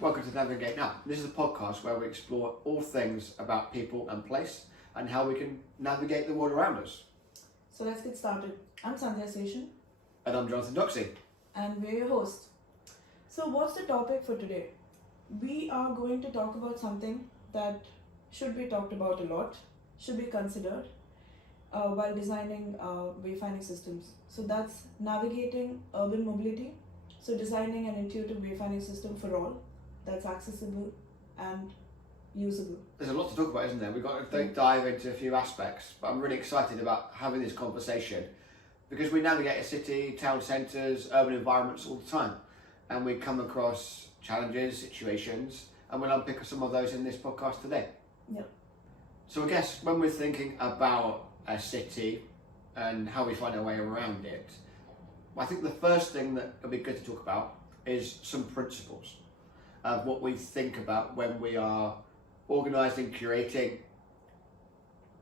Welcome to Navigate Now. This is a podcast where we explore all things about people and place and how we can navigate the world around us. So let's get started. I'm Sandhya Session. And I'm Jonathan Doxey. And we're your host. So what's the topic for today? We are going to talk about something that should be talked about a lot, should be considered while designing wayfinding systems. So that's navigating urban mobility. So designing an intuitive wayfinding system for all that's accessible and usable. There's a lot to talk about, isn't there? We've got to dive into a few aspects, but I'm really excited about having this conversation because we navigate a city, town centres, urban environments all the time, and we come across challenges, situations, and we'll unpick some of those in this podcast today. Yeah. So I guess when we're thinking about a city and how we find our way around it, I think the first thing that would be good to talk about is some principles of what we think about when we are organising, curating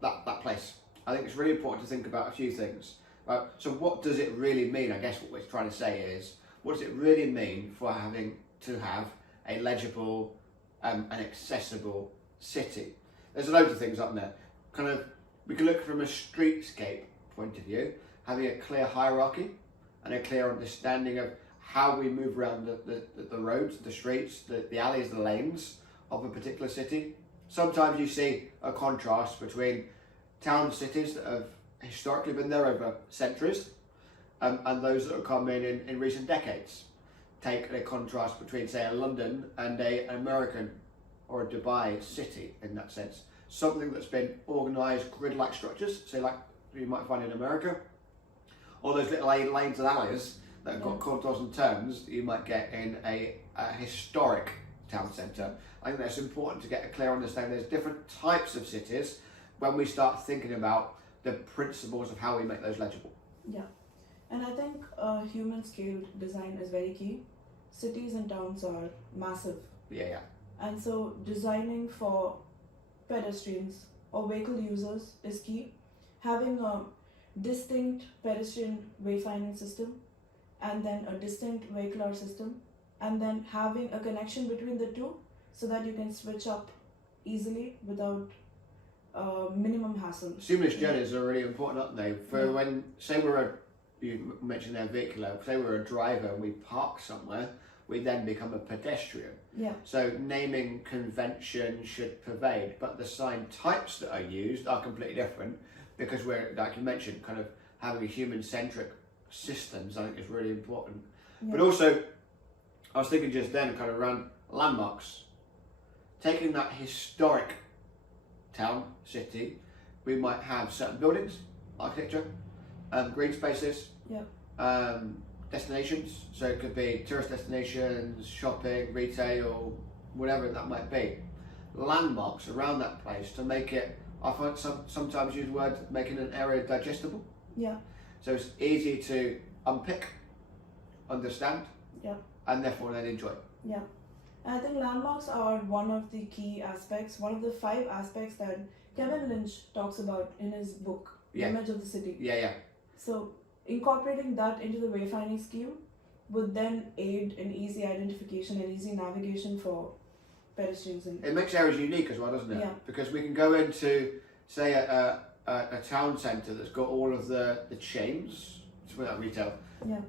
that place. I think it's really important to think about a few things. Right? So what does it really mean? I guess what we're trying to say is, what does it really mean for having to have a legible and accessible city? There's loads of things up there. We can look from a streetscape point of view, having a clear hierarchy and a clear understanding of how we move around the roads, the streets, the alleys, the lanes of a particular city. Sometimes you see a contrast between town cities that have historically been there over centuries and those that have come in recent decades. Take a contrast between, say, a London and an American or a Dubai city in that sense. Something that's been organised grid-like structures, say like you might find in America, or those little lanes and alleys that have got corridors and turns that you might get in a historic town centre. I think that's important to get a clear understanding. There's different types of cities when we start thinking about the principles of how we make those legible. Yeah, and I think human-scaled design is very key. Cities and towns are massive. Yeah. And so designing for pedestrians or vehicle users is key. Having a distinct pedestrian wayfinding system and then a distinct vehicular system and then having a connection between the two so that you can switch up easily without minimum hassle. Seamless journeys are really important, aren't they? For when, say you mentioned their vehicular, say we're a driver and we park somewhere, we then become a pedestrian. Yeah. So naming convention should pervade, but the sign types that are used are completely different because we're, like you mentioned, kind of having a human-centric systems, I think is really important. Yeah. But also, I was thinking just then kind of around landmarks. Taking that historic town, city, we might have certain buildings, architecture, green spaces, destinations, so it could be tourist destinations, shopping, retail, whatever that might be. Landmarks around that place to make it, I find sometimes use the word making an area digestible. Yeah. So it's easy to unpick, understand, and therefore then enjoy. Yeah. And I think landmarks are one of the key aspects, one of the 5 aspects that Kevin Lynch talks about in his book, The Image of the City. Yeah. So incorporating that into the wayfinding scheme would then aid in easy identification and easy navigation for pedestrians. It makes areas unique as well, doesn't it? Yeah. Because we can go into, say, a town centre that's got all of the chains, without retail,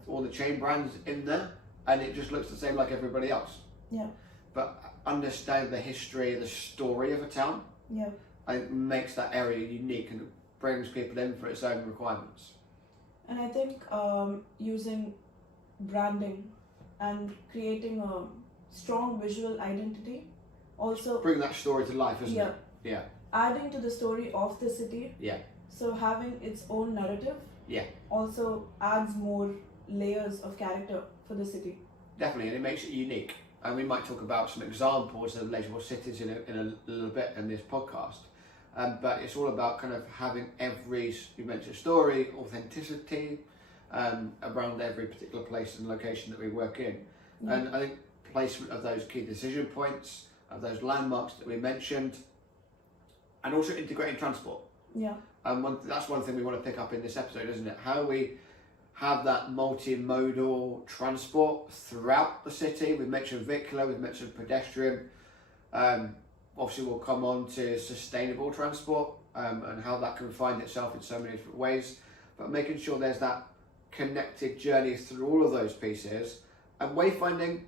all the chain brands in there, and it just looks the same like everybody else. Yeah. But understand the history, the story of a town, I think makes that area unique and brings people in for its own requirements. And I think using branding and creating a strong visual identity also bring that story to life, isn't it? Yeah. Adding to the story of the city. Yeah. So having its own narrative. Yeah. Also adds more layers of character for the city. Definitely, and it makes it unique. And we might talk about some examples of legible cities in a little bit in this podcast. But it's all about kind of having you mentioned story, authenticity around every particular place and location that we work in. And I think placement of those key decision points, of those landmarks that we mentioned, and also integrating transport. Yeah. And that's one thing we want to pick up in this episode, isn't it? How have that multimodal transport throughout the city. We've mentioned vehicular, we've mentioned pedestrian. Obviously, we'll come on to sustainable transport and how that can find itself in so many different ways. But making sure there's that connected journey through all of those pieces. And wayfinding,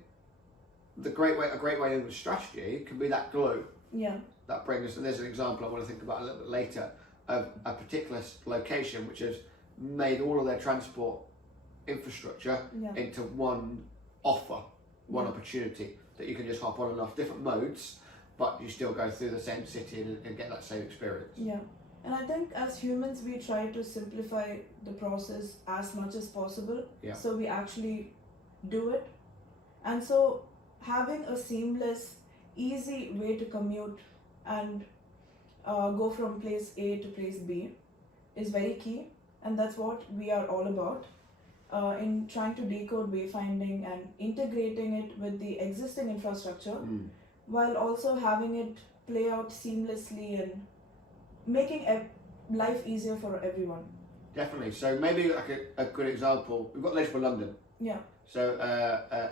a great way of strategy can be that glue. Yeah. That brings us, and there's an example I want to think about a little bit later, of a particular location which has made all of their transport infrastructure into one offer, one opportunity that you can just hop on and off different modes, but you still go through the same city and get that same experience. Yeah. And I think as humans, we try to simplify the process as much as possible. Yeah. So we actually do it. And so having a seamless, easy way to commute and go from place A to place B is very key. And that's what we are all about in trying to decode wayfinding and integrating it with the existing infrastructure, while also having it play out seamlessly and making life easier for everyone. Definitely. So maybe like a good example, we've got Legible London. Yeah. So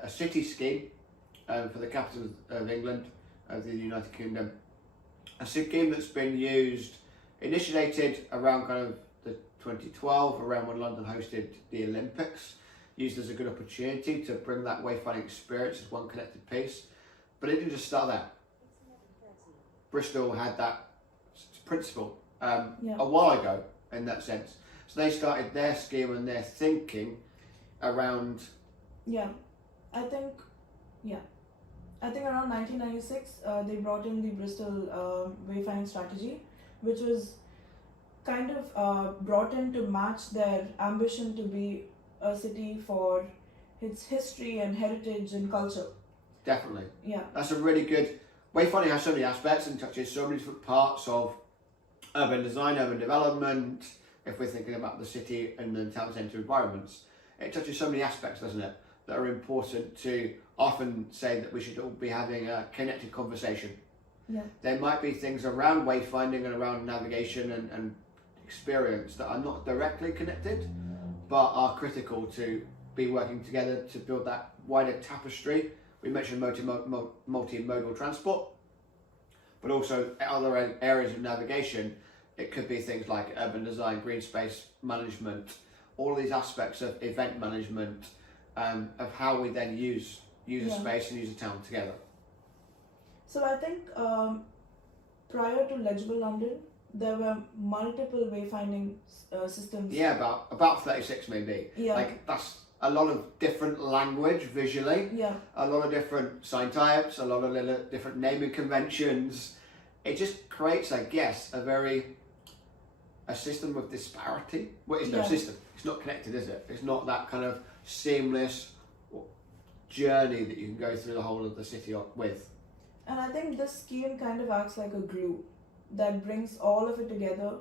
a city scheme for the capital of England, of the United Kingdom. A scheme that's been used, initiated around kind of the 2012, around when London hosted the Olympics, used as a good opportunity to bring that wayfinding experience as one connected piece. But it didn't just start there. Bristol had that principle a while ago in that sense. So they started their scheme and their thinking around... I think around 1996 they brought in the Bristol Wayfinding strategy, which was kind of brought in to match their ambition to be a city for its history and heritage and culture. Definitely. Yeah. That's a really good... Wayfinding has so many aspects and touches so many different parts of urban design, urban development. If we're thinking about the city and the town centre environments, it touches so many aspects, doesn't it, that are important to often say that we should all be having a connected conversation. Yeah. There might be things around wayfinding and around navigation and experience that are not directly connected, but are critical to be working together to build that wider tapestry. We mentioned multimodal transport, but also other areas of navigation. It could be things like urban design, green space management, all of these aspects of event management, of how we then use a space and use a town together. So I think prior to Legible London, there were multiple wayfinding systems. Yeah, about 36 maybe. Yeah. Like that's a lot of different language visually. Yeah. A lot of different sign types, a lot of different naming conventions. It just creates, I guess, a system of disparity. Well, it's no system. It's not connected, is it? It's not that kind of seamless journey that you can go through the whole of the city with. And I think this scheme kind of acts like a glue that brings all of it together,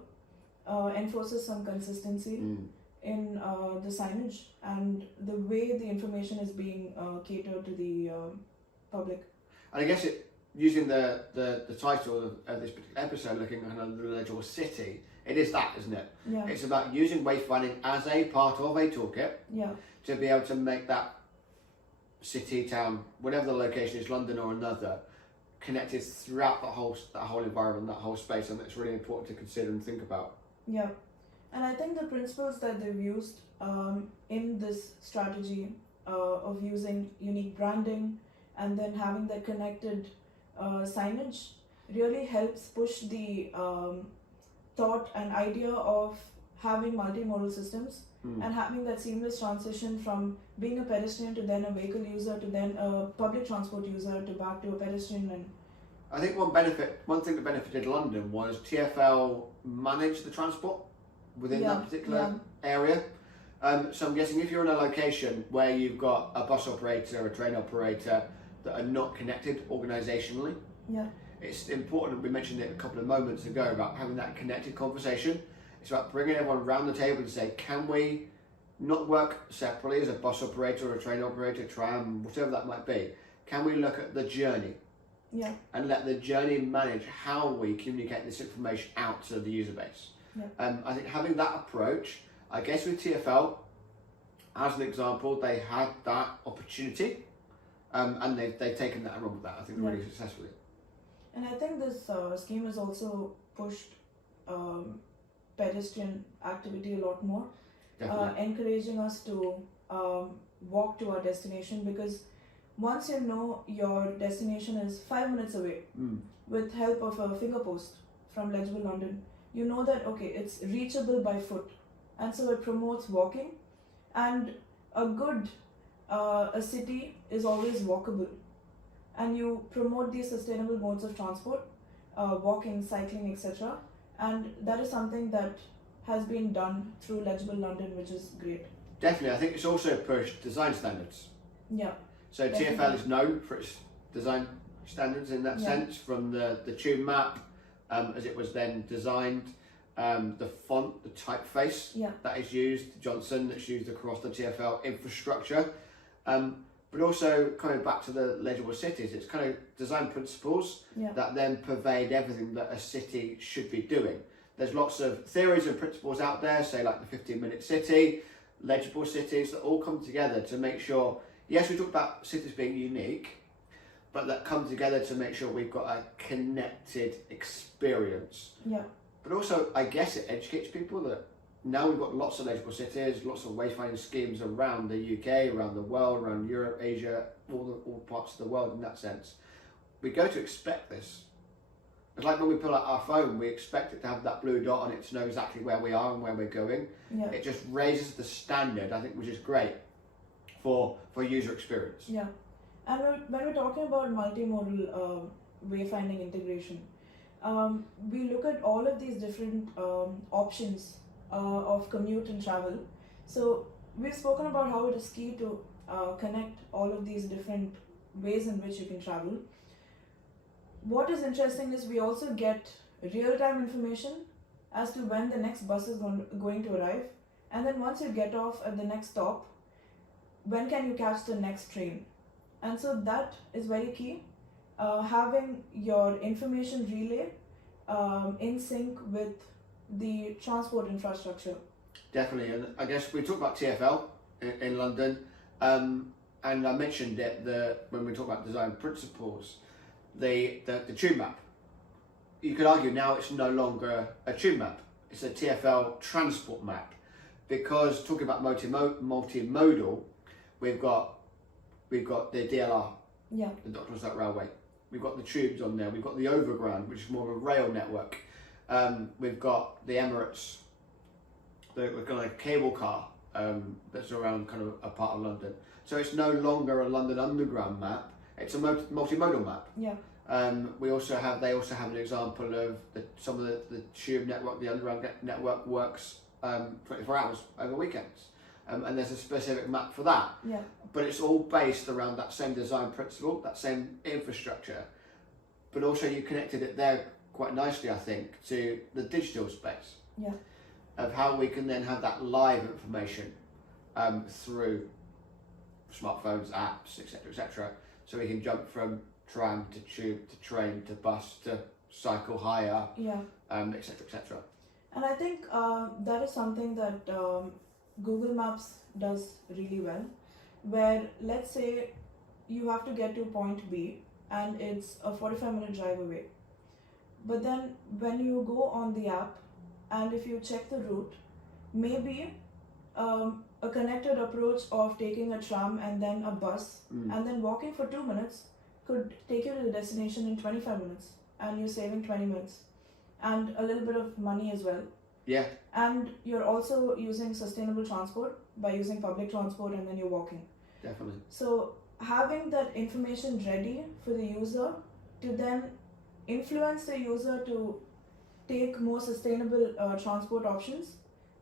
enforces some consistency in the signage and the way the information is being catered to the public. And I guess using the title of this particular episode, looking at the legible city, it is that, isn't it? Yeah. It's about using wayfinding as a part of a toolkit to be able to make that city, town, whatever the location is, London or another, connected throughout that whole environment, that whole space, and that's really important to consider and think about. Yeah, and I think the principles that they've used in this strategy of using unique branding and then having that connected signage really helps push the thought and idea of having multimodal systems and having that seamless transition from being a pedestrian to then a vehicle user to then a public transport user to back to a pedestrian. And I think one thing that benefited London was TfL managed the transport within that particular area. So I'm guessing if you're in a location where you've got a bus operator or a train operator that are not connected organisationally, it's important, we mentioned it a couple of moments ago, about having that connected conversation. It's about bringing everyone around the table and say, can we not work separately as a bus operator or a train operator, tram, whatever that might be? Can we look at the journey and let the journey manage how we communicate this information out to the user base? I think having that approach, I guess with TfL, as an example, they had that opportunity, and they've taken that and run with that. I think really successfully. And I think this scheme has also pushed pedestrian activity a lot more, encouraging us to walk to our destination, because once you know your destination is 5 minutes away, with help of a finger post from Legible London, you know that okay, it's reachable by foot, and so it promotes walking. And a city is always walkable, and you promote these sustainable modes of transport, walking, cycling, etc. And that is something that has been done through Legible London, which is great. Definitely, I think it's also pushed design standards. Yeah. So definitely. TfL is known for its design standards in that sense, from the tube map as it was then designed, the font, the typeface that is used, Johnson, that's used across the TfL infrastructure. But also coming back to the legible cities, it's kind of design principles that then pervade everything that a city should be doing. There's lots of theories and principles out there, say like the 15-minute city, legible cities, that all come together to make sure, yes, we talk about cities being unique, but that come together to make sure we've got a connected experience. Yeah. But also, I guess it educates people that now we've got lots of legible cities, lots of wayfinding schemes around the UK, around the world, around Europe, Asia, all parts of the world in that sense. We go to expect this. It's like when we pull out our phone, we expect it to have that blue dot on it to know exactly where we are and where we're going. Yeah. It just raises the standard, I think, which is great for user experience. Yeah. And when we're talking about multimodal wayfinding integration, we look at all of these different options of commute and travel. So we've spoken about how it is key to connect all of these different ways in which you can travel. What is interesting is we also get real-time information as to when the next bus is going to arrive, and then once you get off at the next stop, when can you catch the next train. And so that is very key, having your information relay in sync with the transport infrastructure. Definitely, and I guess we talk about TfL in London, and I mentioned it when we talk about design principles, the tube map. You could argue now it's no longer a tube map, it's a TfL transport map, because talking about multimodal, we've got the DLR, the Doctor on Site Railway, we've got the tubes on there, we've got the overground, which is more of a rail network. We've got the Emirates, the kind of cable car that's around kind of a part of London. So it's no longer a London Underground map; it's a multimodal map. Yeah. They also have an example of some of the tube network, the Underground network works 24 hours over weekends, and there's a specific map for that. Yeah. But it's all based around that same design principle, that same infrastructure. But also you connected it there quite nicely, I think, to the digital space. Yeah. Of how we can then have that live information through smartphones, apps, etc., so we can jump from tram to tube to train to bus to cycle hire, etc. And I think that is something that Google Maps does really well, where let's say you have to get to point B and it's a 45-minute drive away. But then when you go on the app and if you check the route, maybe a connected approach of taking a tram and then a bus and then walking for 2 minutes could take you to the destination in 25 minutes, and you're saving 20 minutes and a little bit of money as well. Yeah. And you're also using sustainable transport by using public transport, and then you're walking. Definitely. So having that information ready for the user to then influence the user to take more sustainable transport options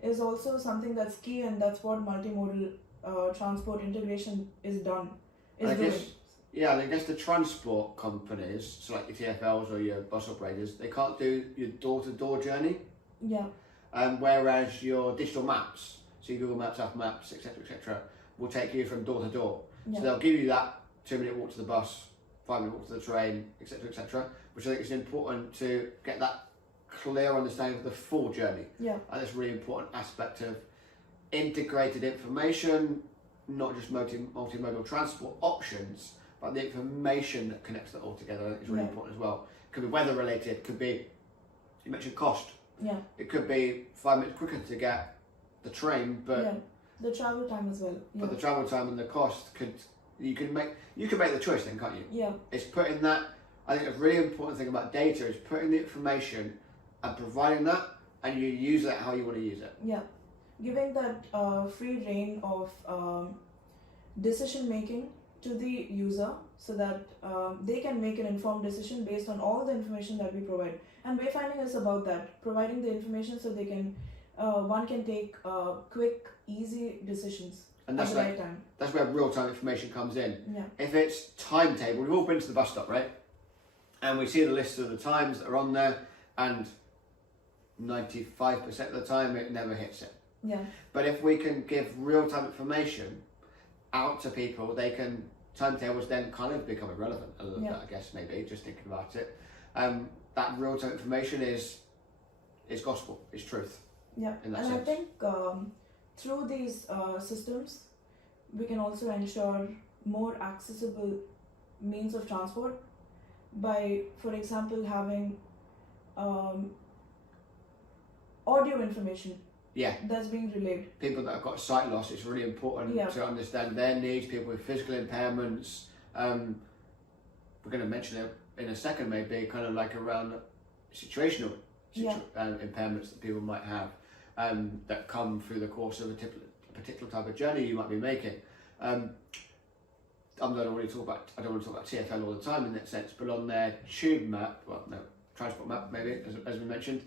is also something that's key, and that's what multimodal transport integration is doing. And I guess the transport companies, so like your TfLs or your bus operators, they can't do your door-to-door journey. Yeah. Whereas your digital maps, so your Google Maps, Apple Maps, etc., will take you from door to door. Yeah. So they'll give you that 2-minute walk to the bus, 5-minute walk to the train, etc., which I think is important to get that clear understanding of the full journey. Yeah. And it's a really important aspect of integrated information, not just multimodal transport options, but the information that connects that all together I think is really important as well. Could be weather related, could be, you mentioned cost. Yeah. It could be 5 minutes quicker to get the train, but the travel time as well. but the travel time and the cost you can make the choice then, can't you? Yeah. It's putting that. I think a really important thing about data is putting the information and providing that, and you use that how you want to use it. Yeah, giving that free reign of decision making to the user so that they can make an informed decision based on all the information that we provide. And wayfinding is about that, providing the information so they can one can take quick, easy decisions And at the right time. That's where real-time information comes in. Yeah. If it's timetable, we've all been to the bus stop, right? And we see the list of the times that are on there, and 95% of the time it never hits it. Yeah. But if we can give real-time information out to people, timetables then kind of become irrelevant a little bit, I guess, maybe, just thinking about it. That real-time information is gospel, is truth. Yeah, in that and sense. I think through these systems, we can also ensure more accessible means of transport by, for example, having audio information that's being relayed. People that have got sight loss, it's really important to understand their needs. People with physical impairments, we're going to mention it in a second, maybe kind of like around situational impairments that people might have that come through the course of a particular type of journey you might be making. I don't want to talk about TfL all the time in that sense, but on their tube map, transport map maybe, as we mentioned,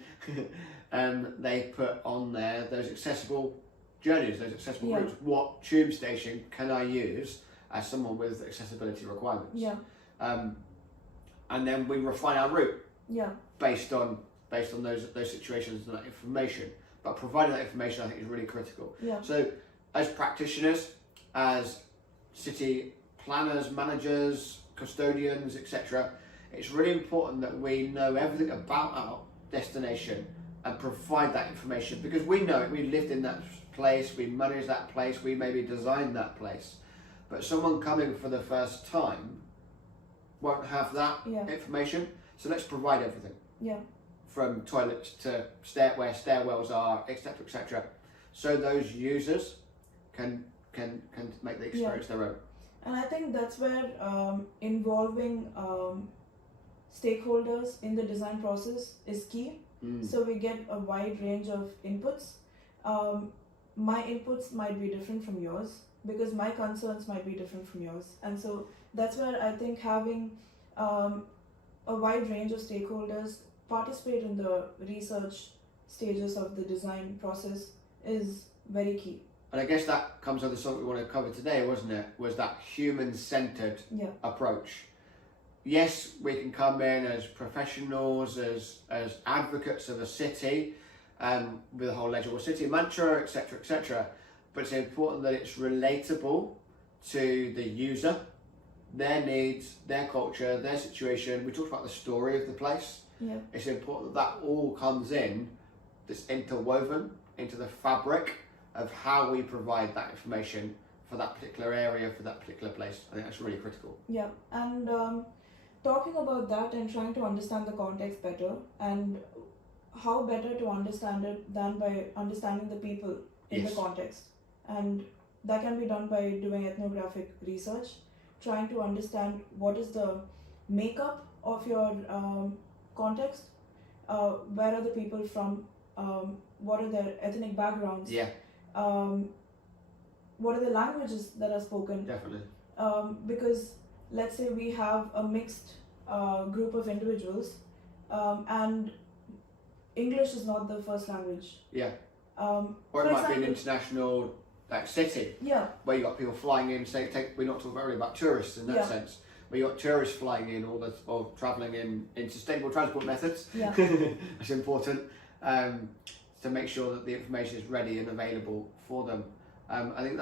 they put on there those accessible journeys, those accessible routes. What tube station can I use as someone with accessibility requirements? Yeah. And then we refine our route. Yeah. Based on those situations and that information. But providing that information, I think, is really critical. Yeah. So, as practitioners, as city planners, managers, custodians, etc., it's really important that we know everything about our destination and provide that information, because we know it. We lived in that place, we manage that place, we maybe designed that place. But someone coming for the first time won't have that information. So let's provide everything. Yeah. From toilets to where stairwells are, etc., so those users can make the experience their own. And I think that's where involving stakeholders in the design process is key. So we get a wide range of inputs. My inputs might be different from yours because my concerns might be different from yours, and so that's where I think having a wide range of stakeholders participate in the research stages of the design process is very key. And I guess that comes under something we want to cover today, wasn't it? Was that human-centered approach. Yes, we can come in as professionals, as advocates of a city, with the whole legible city mantra, etc., but it's important that it's relatable to the user, their needs, their culture, their situation. We talked about the story of the place. Yeah. It's important that all comes in, that's interwoven into the fabric of how we provide that information for that particular area, for that particular place. I think that's really critical. Yeah, and talking about that and trying to understand the context better, and how better to understand it than by understanding the people in the context. And that can be done by doing ethnographic research, trying to understand what is the makeup of your context, where are the people from, what are their ethnic backgrounds, what are the languages that are spoken. Definitely. Because let's say we have a mixed group of individuals, and English is not the first language. Yeah. Or it might be an international city. Yeah. Where you got people flying in. We're not talking really about tourists in that sense. Where you got tourists flying in or travelling in sustainable transport methods. Yeah. It's important to make sure that the information is ready and available for them. I think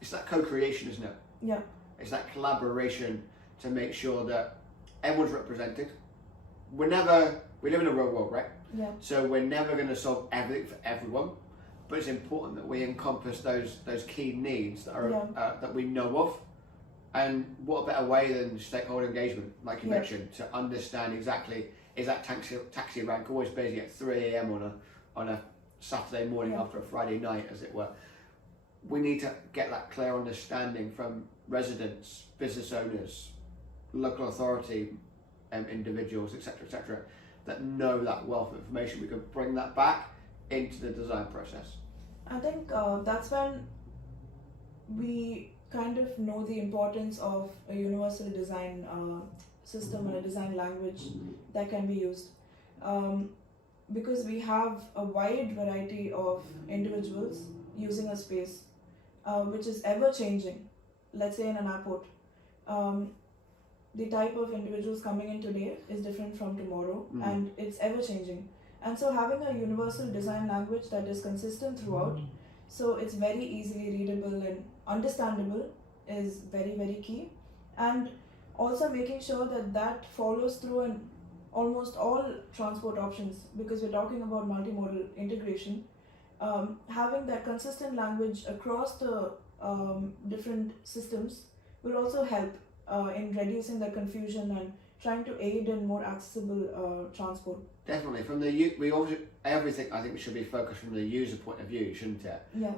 it's that co-creation, isn't it? Yeah. It's that collaboration to make sure that everyone's represented. We live in a real world, right? Yeah. So we're never going to solve everything for everyone, but it's important that we encompass those key needs that are that we know of. And what a better way than stakeholder engagement, like you mentioned, to understand exactly, is that taxi rank always busy at 3 a.m. on a Saturday morning after a Friday night, as it were. We need to get that clear understanding from residents, business owners, local authority individuals, etc., that know that wealth of information. We can bring that back into the design process. I think that's when we kind of know the importance of a universal design system and a design language that can be used. Because we have a wide variety of individuals using a space which is ever changing. Let's say in an airport, the type of individuals coming in today is different from tomorrow, and it's ever changing. And so having a universal design language that is consistent throughout, so it's very easily readable and understandable, is very, very key. And also making sure that that follows through in almost all transport options, because we're talking about multimodal integration. Having that consistent language across the different systems will also help in reducing the confusion and trying to aid in more accessible transport. Definitely, from the everything I think should be focused from the user point of view, shouldn't it? Yeah.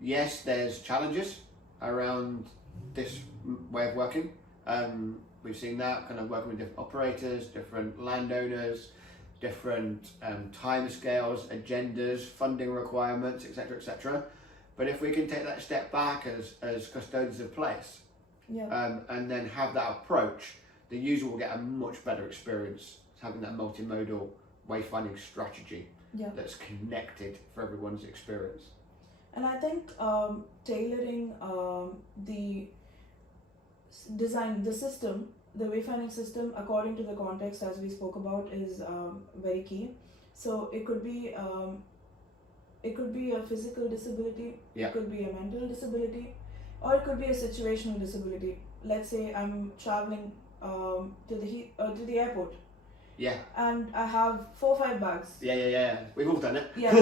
Yes, there's challenges around this way of working. We've seen that kind of working with different operators, different landowners, different timescales, agendas, funding requirements, etc., etc. But if we can take that step back as custodians of place, and then have that approach, the user will get a much better experience having that multimodal wayfinding strategy that's connected for everyone's experience. And I think tailoring the design, the system, the wayfinding system according to the context, as we spoke about, is very key. So it could be a physical disability, it could be a mental disability, or it could be a situational disability. Let's say I'm traveling to the airport. Yeah. And I have 4 or 5 bags. Yeah. We've all done it. Yeah.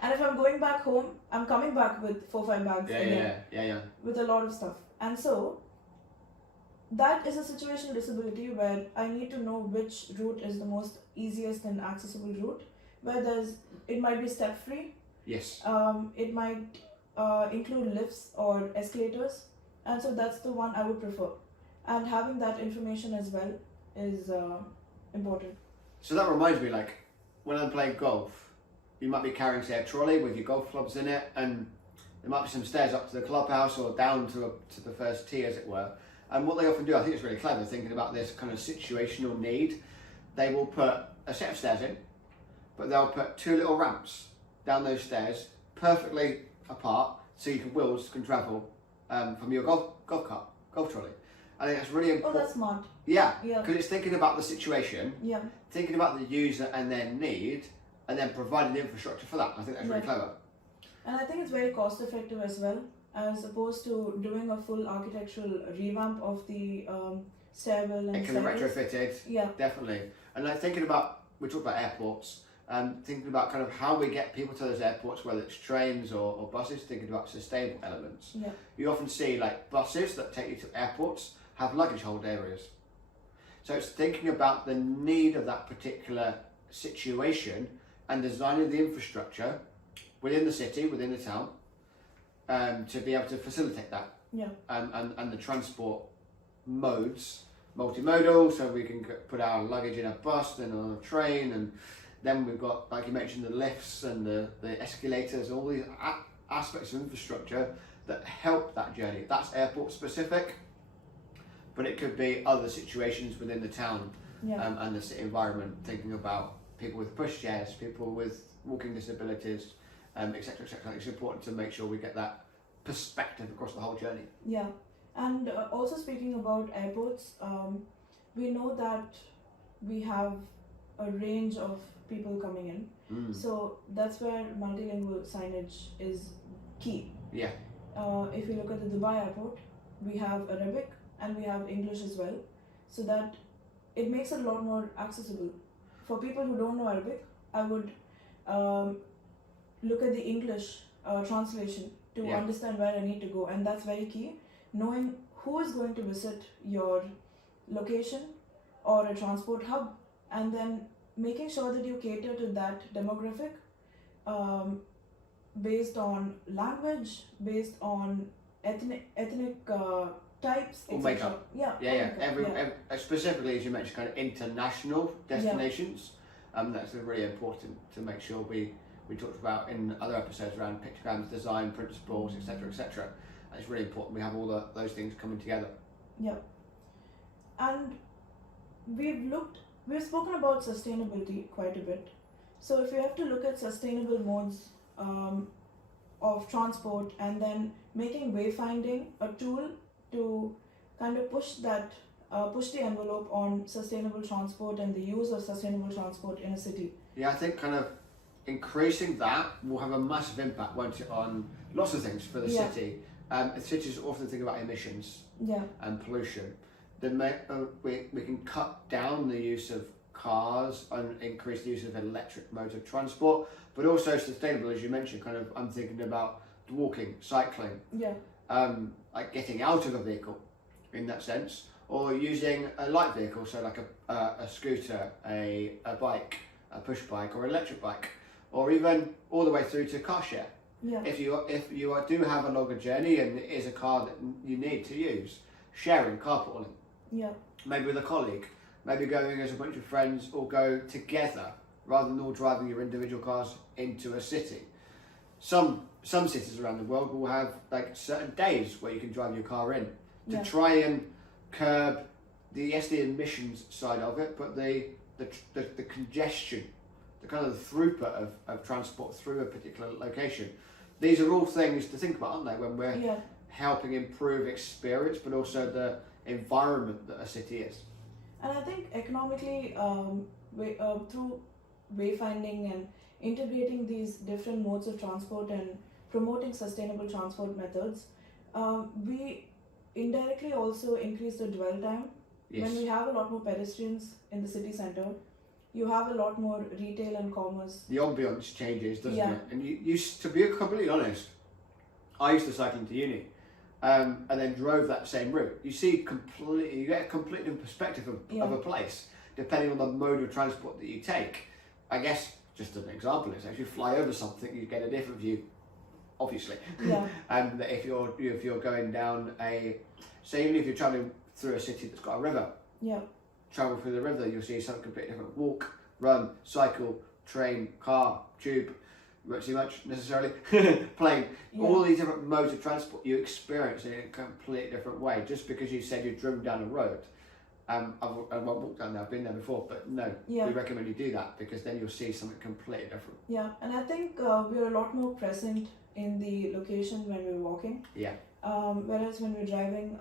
And if I'm going back home, I'm coming back with 4 or 5 bags again. Yeah. With a lot of stuff. And so that is a situational disability where I need to know which route is the most easiest and accessible route, where it might be step free. Yes. It might include lifts or escalators, and so that's the one I would prefer. And having that information as well is important. So that reminds me, like when I'm playing golf, you might be carrying, say, a trolley with your golf clubs in it, and there might be some stairs up to the clubhouse or down to the first tee, as it were. And what they often do, I think it's really clever, thinking about this kind of situational need, they will put a set of stairs in, but they'll put 2 little ramps down those stairs, perfectly apart, so wheels can travel from your golf trolley. I think that's really important. Oh, that's smart. Yeah, because it's thinking about the situation, Yeah. thinking about the user and their need, and then providing the infrastructure for that. I think that's really clever. And I think it's very cost effective as well, as opposed to doing a full architectural revamp of the stairwell and it can be retrofitted. Yeah. Definitely. And like thinking about, we talked about airports, thinking about kind of how we get people to those airports, whether it's trains or buses, thinking about sustainable elements. Yeah. You often see like buses that take you to airports have luggage hold areas. So it's thinking about the need of that particular situation and designing the infrastructure within the city, within the town, to be able to facilitate that. Yeah. And the transport modes, multimodal, so we can put our luggage in a bus, then on a train, and then we've got, like you mentioned, the lifts and the escalators, all these aspects of infrastructure that help that journey. That's airport specific, but it could be other situations within the town and the city environment, thinking about people with pushchairs, people with walking disabilities, etc., etc. It's important to make sure we get that perspective across the whole journey. Yeah, and also speaking about airports, we know that we have a range of people coming in. So that's where multilingual signage is key. Yeah. If you look at the Dubai airport, we have Arabic and we have English as well, so that it makes it a lot more accessible. For people who don't know Arabic, I would look at the English translation to Yeah. understand where I need to go, and that's very key. Knowing who is going to visit your location or a transport hub, and then making sure that you cater to that demographic um, based on language, based on ethnic types, Or etc. makeup. Yeah, Yeah, or yeah. makeup, Specifically, as you mentioned, kind of international destinations. That's really important to make sure we talked about in other episodes around pictograms, design principles, etc., etc. And it's really important we have all those things coming together. Yeah. And we've spoken about sustainability quite a bit. So if you have to look at sustainable modes of transport, and then making wayfinding a tool to kind of push the envelope on sustainable transport and the use of sustainable transport in a city. Yeah, I think kind of increasing that will have a massive impact, won't it, on lots of things for the city. The cities often think about emissions and pollution. Then we can cut down the use of cars and increase the use of electric modes of transport, but also sustainable, as you mentioned. Kind of, I'm thinking about walking, cycling, like getting out of a vehicle, in that sense, or using a light vehicle, so like a scooter, a bike, a push bike, or electric bike, or even all the way through to car share. If you do have a longer journey and it is a car that you need to use, sharing, carpooling. Maybe with a colleague, maybe going as a bunch of friends, or go together rather than all driving your individual cars into a city. Some cities around the world will have like certain days where you can drive your car in to try and curb the emissions side of it, but the congestion, the kind of throughput of transport through a particular location. These are all things to think about, aren't they, when we're helping improve experience, but also the environment that a city is. And I think economically, through wayfinding and integrating these different modes of transport and promoting sustainable transport methods, we indirectly also increase the dwell time. When we have a lot more pedestrians in the city centre, you have a lot more retail and commerce. The ambience changes, doesn't it? And you, to be completely honest, I used to cycle into uni, and then drove that same route. You get a completely different perspective of a place, depending on the mode of transport that you take. I guess, just an example, is if you fly over something, you get a different view, obviously. And if you're going down even if you're travelling through a city that's got a river, travel through the river, you'll see something completely different. Walk, run, cycle, train, car, tube, won't see much necessarily, plane, all these different modes of transport you experience in a completely different way. Just because you said you've driven down a road, I won't walk down there, I've been there before, but no, we recommend you do that, because then you'll see something completely different. And I think we're a lot more present in the location when we're walking. Whereas when we're driving,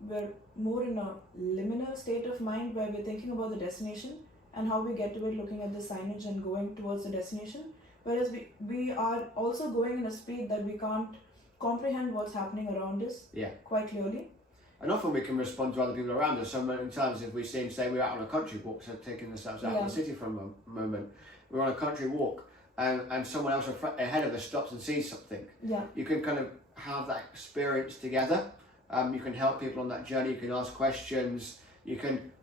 we're more in a liminal state of mind where we're thinking about the destination and how we get to it, looking at the signage and going towards the destination. Whereas we are also going in a speed that we can't comprehend what's happening around us quite clearly. And often we can respond to other people around us. So many times if we say we're out on a country walk, so taking ourselves out of the city for a moment, we're on a country walk and someone else ahead of us stops and sees something. You can kind of have that experience together. You can help people on that journey, you can ask questions,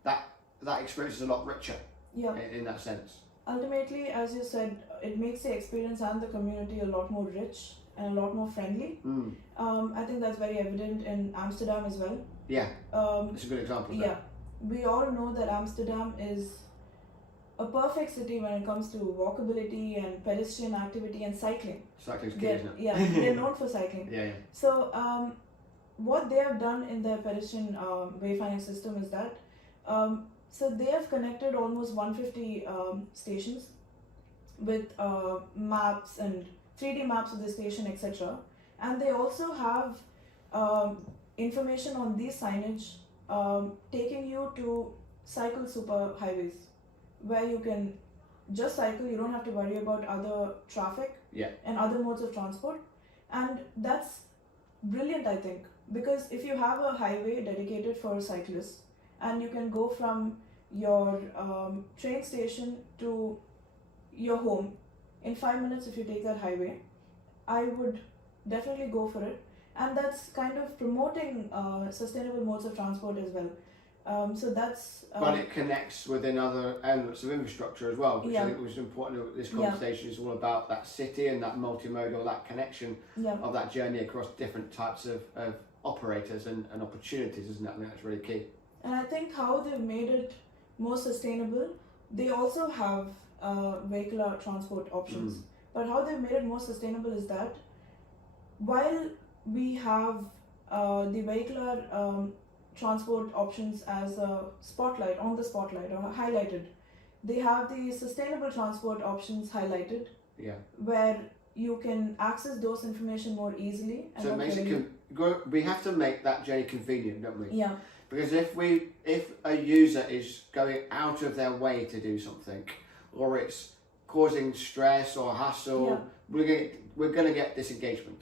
that experience is a lot richer in that sense. Ultimately, as you said, it makes the experience and the community a lot more rich and a lot more friendly. I think that's very evident in Amsterdam as well. It's a good example of that. We all know that Amsterdam is a perfect city when it comes to walkability and pedestrian activity and cycling. Cycling's key, isn't it? They're known for cycling. So what they have done in their pedestrian wayfinding system is that so they have connected almost 150 stations with maps and 3D maps of the station, etc. And they also have information on these signage taking you to cycle super highways, where you can just cycle, you don't have to worry about other traffic and other modes of transport. And that's brilliant, I think, because if you have a highway dedicated for cyclists and you can go from your train station to your home in 5 minutes if you take that highway, I would definitely go for it. And that's kind of promoting sustainable modes of transport as well. So that's. But it connects within other elements of infrastructure as well, which Yeah. I think was important. This Yeah. conversation is all about that city and that multimodal, that connection Yeah. of that journey across different types of operators and opportunities, isn't it? I think that's really key. And I think how they've made it more sustainable, they also have vehicular transport options. But how they've made it more sustainable is that while we have the vehicular transport options as a spotlight, on the spotlight or highlighted, they have the sustainable transport options highlighted, Yeah. where you can access those information more easily. And So it makes it we have to make that journey convenient, don't we? yeah, Because if a user is going out of their way to do something, or it's causing stress or hassle, Yeah. we're going to get disengagement.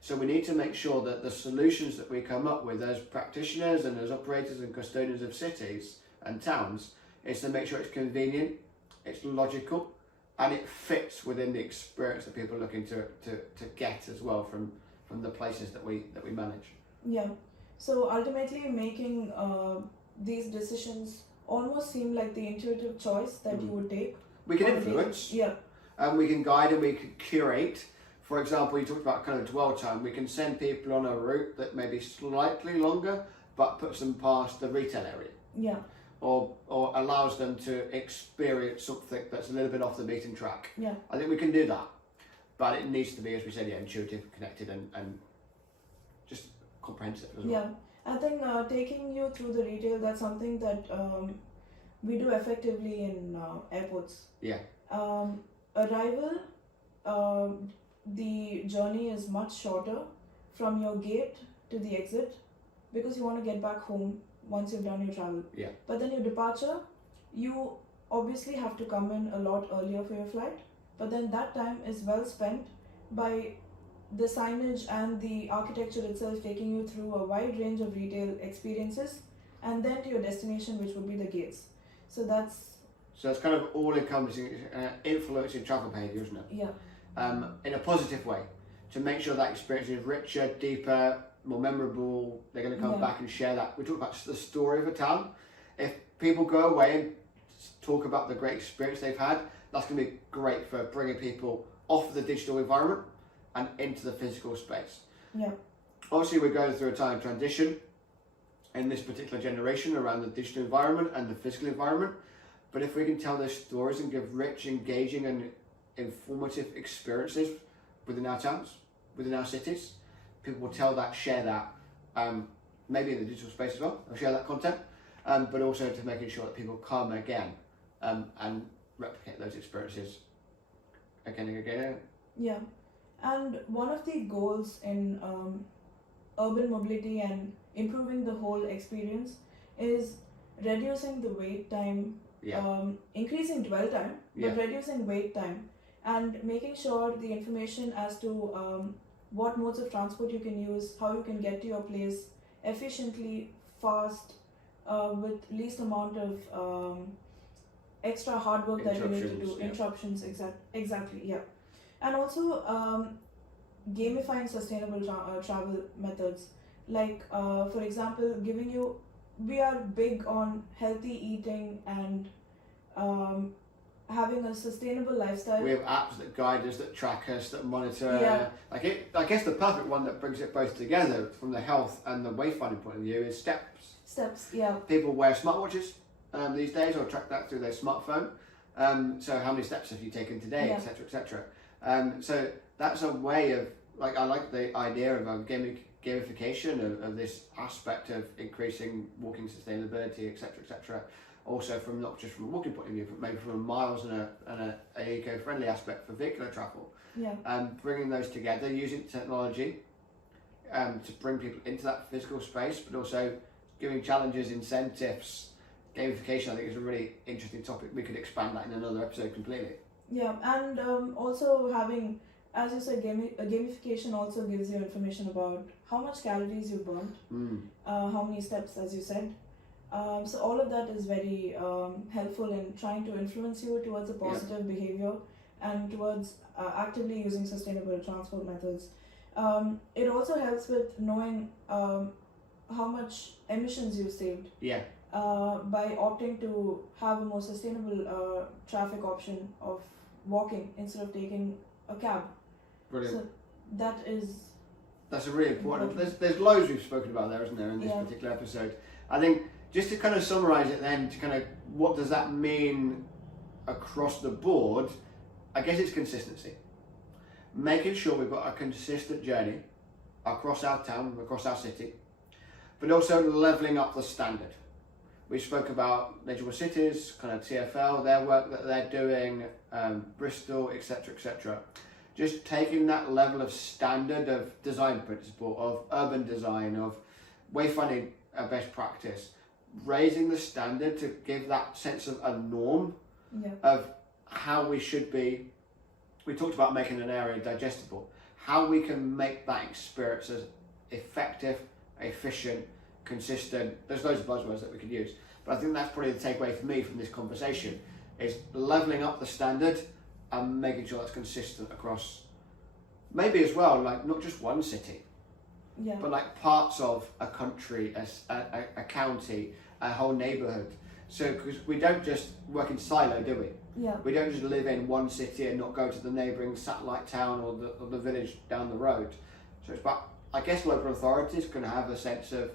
So we need to make sure that the solutions that we come up with as practitioners and as operators and custodians of cities and towns is to make sure it's convenient, it's logical, and it fits within the experience that people are looking to get as well from the places that we manage. yeah. So ultimately, making these decisions almost seem like the intuitive choice that you would take. We can on a influence, daily- Yeah, and we can guide and we can curate. For example, you talked about kind of dwell time. We can send people on a route that may be slightly longer, but puts them past the retail area, yeah, or allows them to experience something that's a little bit off the beaten track. yeah, I think we can do that, but it needs to be, as we said, intuitive, connected, and just comprehensive as well. yeah. I think taking you through the retail, that's something that we do effectively in airports. Yeah. Arrival, the journey is much shorter from your gate to the exit because you want to get back home once you've done your travel. Yeah. But then your departure, you obviously have to come in a lot earlier for your flight, but then that time is well spent by the signage and the architecture itself taking you through a wide range of retail experiences and then to your destination, which would be the gates. So that's kind of all encompassing, influencing travel behaviour, isn't it? yeah, In a positive way, to make sure that experience is richer, deeper, more memorable. They're going to come Yeah. back and share that. We talk about the story of a town. If people go away and talk about the great experience they've had, that's going to be great for bringing people off the digital environment and into the physical space. yeah, Obviously, we're going through a time of transition in this particular generation around the digital environment and the physical environment. But if we can tell those stories and give rich, engaging and informative experiences within our towns, within our cities, people will tell that, share that, maybe in the digital space as well, they'll share that content, but also to making sure that people come again and replicate those experiences again and again. yeah. And one of the goals in urban mobility and improving the whole experience is reducing the wait time, Yeah. increasing dwell time, but Yeah. reducing wait time, and making sure the information as to what modes of transport you can use, how you can get to your place efficiently, fast, with least amount of extra hard work that you need to do. Interruptions, yeah. Interruptions, exactly, yeah. And also gamifying sustainable travel methods, like for example, we are big on healthy eating and having a sustainable lifestyle. We have apps that guide us, that track us, that monitor. Yeah. I guess the perfect one that brings it both together from the health and the wayfinding point of view is steps. Yeah, People wear smartwatches these days, or track that through their smartphone. So how many steps have you taken today, Yeah. etc., etc. So that's a way of, like, I like the idea of gamification of this aspect of increasing walking sustainability, etc., etc. Also from not just from a walking point of view, but maybe from a miles and a eco-friendly aspect for vehicular travel. yeah, Bringing those together, using technology to bring people into that physical space, but also giving challenges, incentives. Gamification, I think, is a really interesting topic. We could expand that in another episode completely. yeah. And also having, as you said, gamification also gives you information about how much calories you burnt, how many steps, as you said. So all of that is very helpful in trying to influence you towards a positive behavior and towards actively using sustainable transport methods. It also helps with knowing how much emissions you saved Yeah. by opting to have a more sustainable traffic option of walking instead of taking a cab. Brilliant. So That's a really important. There's loads we've spoken about there, isn't there, in this particular episode. I think just to kind of summarise it then, to kind of what does that mean across the board, I guess it's consistency. Making sure we've got a consistent journey across our town, across our city, but also levelling up the standard. We spoke about legible cities, kind of TfL, their work that they're doing, Bristol, etc., etc. Just taking that level of standard of design principle, of urban design, of wayfinding a best practice, raising the standard to give that sense of a norm of how we should be. We talked about making an area digestible, how we can make that experience as effective, efficient, consistent. There's loads of buzzwords that we could use, but I think that's probably the takeaway for me from this conversation is levelling up the standard and making sure that's consistent across maybe as well, like not just one city, but like parts of a country, a county, a whole neighbourhood. So because we don't just work in silo, do we? Yeah. We don't just live in one city and not go to the neighbouring satellite town or the village down the road. So it's about, I guess local authorities can have a sense of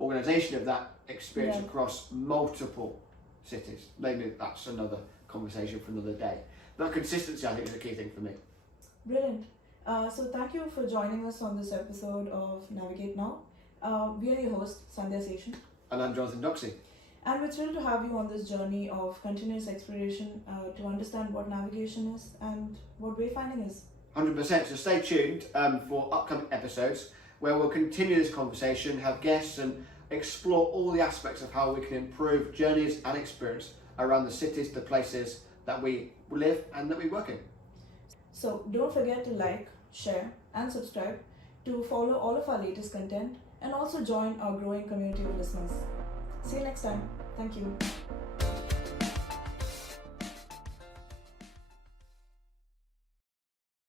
organisation of that experience across multiple cities. Maybe that's another conversation for another day. But consistency, I think, is a key thing for me. Brilliant. So thank you for joining us on this episode of Navigate Now. We are your host, Sandhya Seshan. And I'm Jonathan Doxey. And we're thrilled to have you on this journey of continuous exploration to understand what navigation is and what wayfinding is. 100%. So stay tuned for upcoming episodes where we'll continue this conversation, have guests and explore all the aspects of how we can improve journeys and experience around the cities, the places that we live and that we work in. So don't forget to like, share and subscribe to follow all of our latest content and also join our growing community of listeners. See you next time. Thank you.